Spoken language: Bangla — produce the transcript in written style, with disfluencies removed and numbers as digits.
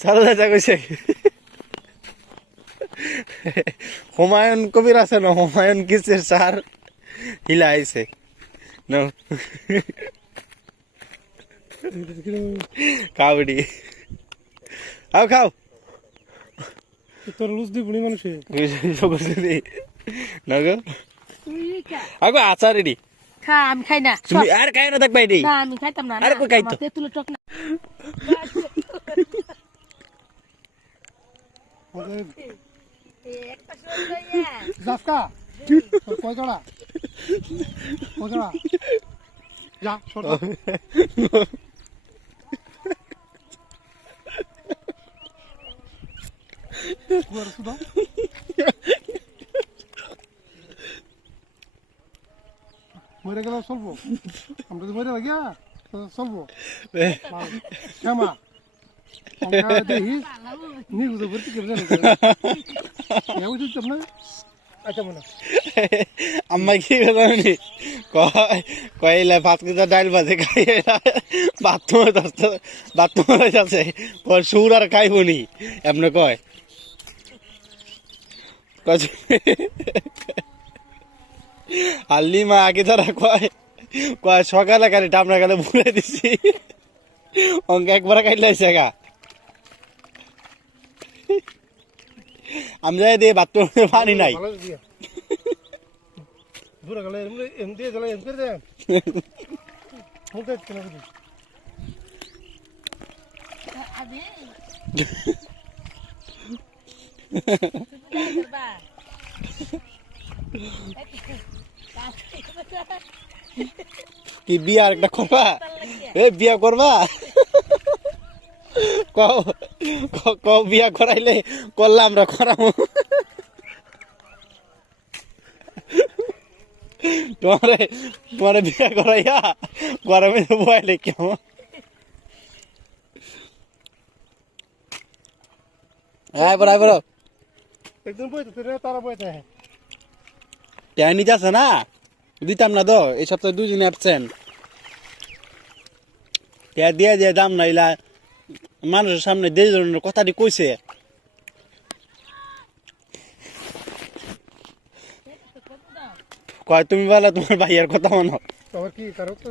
চলো যা কইছে হুমায়ুন কবির আছে না হুমায়ুন কিসের সার হিলা আইছে না কাউডি খাও খাও তোর লুজ দি বুড়ি মানুষ না গো আগো আচার রেডি খা আমি খাই না তুমি আর খাই না দেখবাই রে না আমি খাইতাম না আরে কই খাইতো তেতুলের টক না একটা সময় ইয়া জাফকা কয় জড়া যা ছোট মরে গেলে চলবো আমরা যদি মরে লাগিয়া চলবো শ্যামা দেখি নিউজ ভর্তি করে জানি আচ্ছা মনে আম্মা কি জানি কয়লা ভাত কেজি ডাল ভাজে খাই বাথরুমে যাচ্ছে পর সুর আর খাইবো নি এমনি কয় আল্লি মা আগে তারা কয় কয় সকালে খালি টামনা গেলে ভুলে দিছি অঙ্ক একবার খাইলাইছে গা আমি যাই দিয়ে বাথরুমে পানি নাই বুড়া গেলে এমনি গেলে এম করে দেন বলতে কেন বুঝি আমি কি বিয়া একটা করবা বিয়া করবা কও বিয়া করাইলে করলাম আমরা করাবো তোমারে বিয়া করাইয়া গরমে বয়ালে কেমন হ্যাঁ বড় একদম বইতে তারা বইতে ট্যান নিতে আছে না দিতাম না তো এই সপ্তাহে 2 দিন অ্যাবসেন্ট ট্যান দিয়ে দাম না ইলা মানুষের সামনে দেশ ধরনের কথাটি কইছে কয় তুমি বলো তোমার ভাইয়ের কথা মানো তোমার কি কারো তো